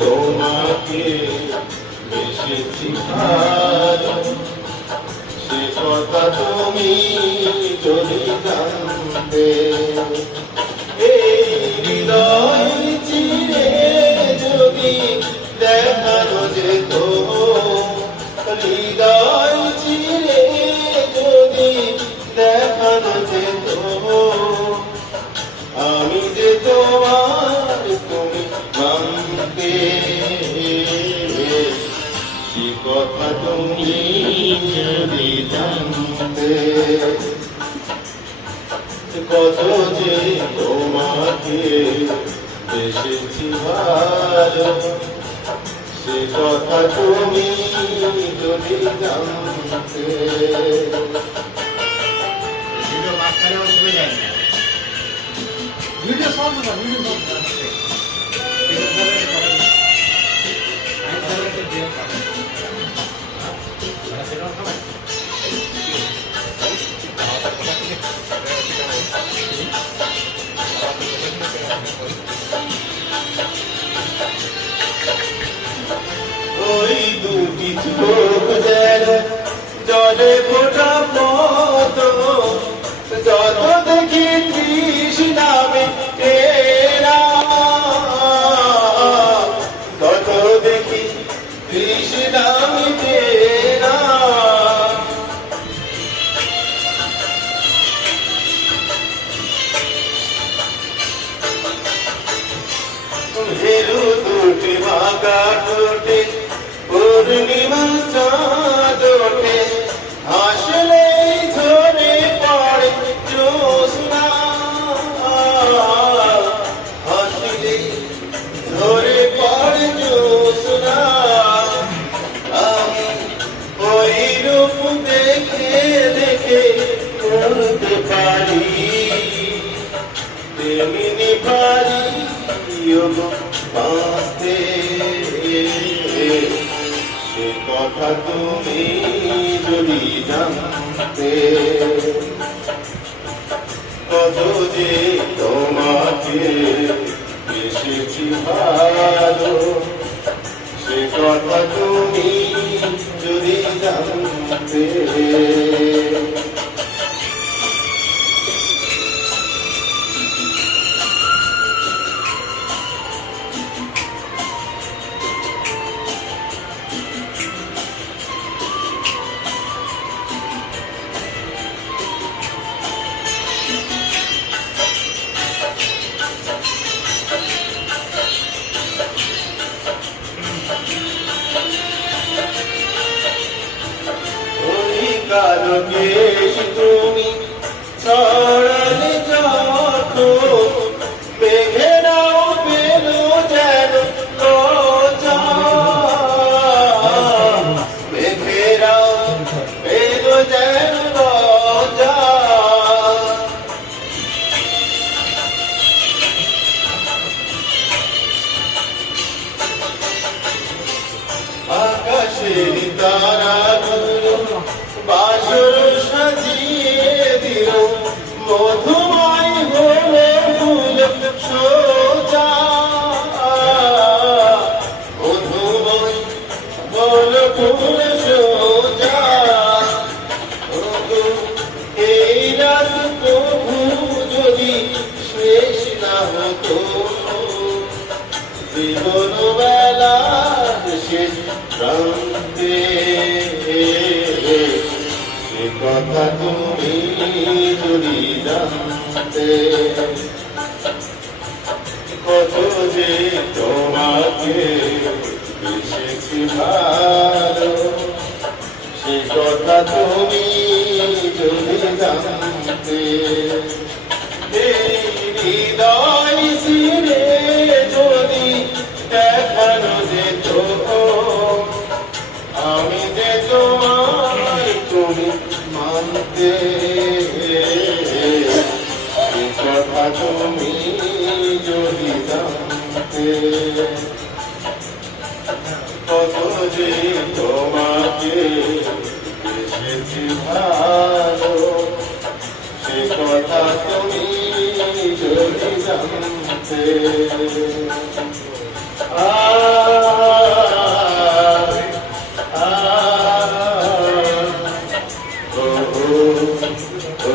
তোমাকে বেসেছি ভালো, সে কথা তুমি যদি জানতে। এই হৃদয় চিরে যদি দেখানো যেত, হৃদয় চিরে যদি দেখানো যেত, আমি যে তোমার তুমি মানতে, সে কথা তুমি যদি জানতে। কত যে তোমাকে বেসেছি ভালো, সে কথা তুমি যদি জানতে। ভিডিও সব না ভিডিও সব ওই দুটি চোখ যেন জলে ফোটা পদ্ম, যত দেখি তৃষ্ণা মেটে না, তত দেখি তৃষ্ণা মেটে না। ভেলু দুটি বাঁকা ঠোঁটে পূর্ণিমা চাঁদ ওঠে, হাসলেই ঝরে পড়ে জ্যোৎস্না, হাসলেই ঝরে পড়ে জ্যোৎস্না। আমি ওই রূপ দেখে দেখে করতে পারি, তেমনি পারি বাঁচতে। সে কথা তুমি যদি জানতে, কত যে তোমাকে বেসেছি ভালো, সে কথা তুমি যদি জানতে। কালো কেশ তুমি ছড়ালে যখন, মেঘেরাও পেল যেন রোজা, মেঘেরাও পেল যেন রোজা। আকাশের তারাগুলো বাসর সাজিয়ে দিল, মধুময় হলো ফুল সোজা, মধুময় হলো ফুল সোজা। এই রাত প্রভু যদি শেষ না হতো, জীবন বেলা শেষ প্রান্তে, সে কথা তুমি যদি জানতে। কত যে তোমাকে বেসেছি ভালো, সে কথা তুমি যদি জানতে। এই হৃদয় ছিঁড়ে যদি দেখানো যেত, আমি যে তোমার তুমি মানতে। সে কথা তুমি যদি জানতে, কত যে তোমাকে বেসেছি ভালো, সে কথা তুমি যদি জানতে। ও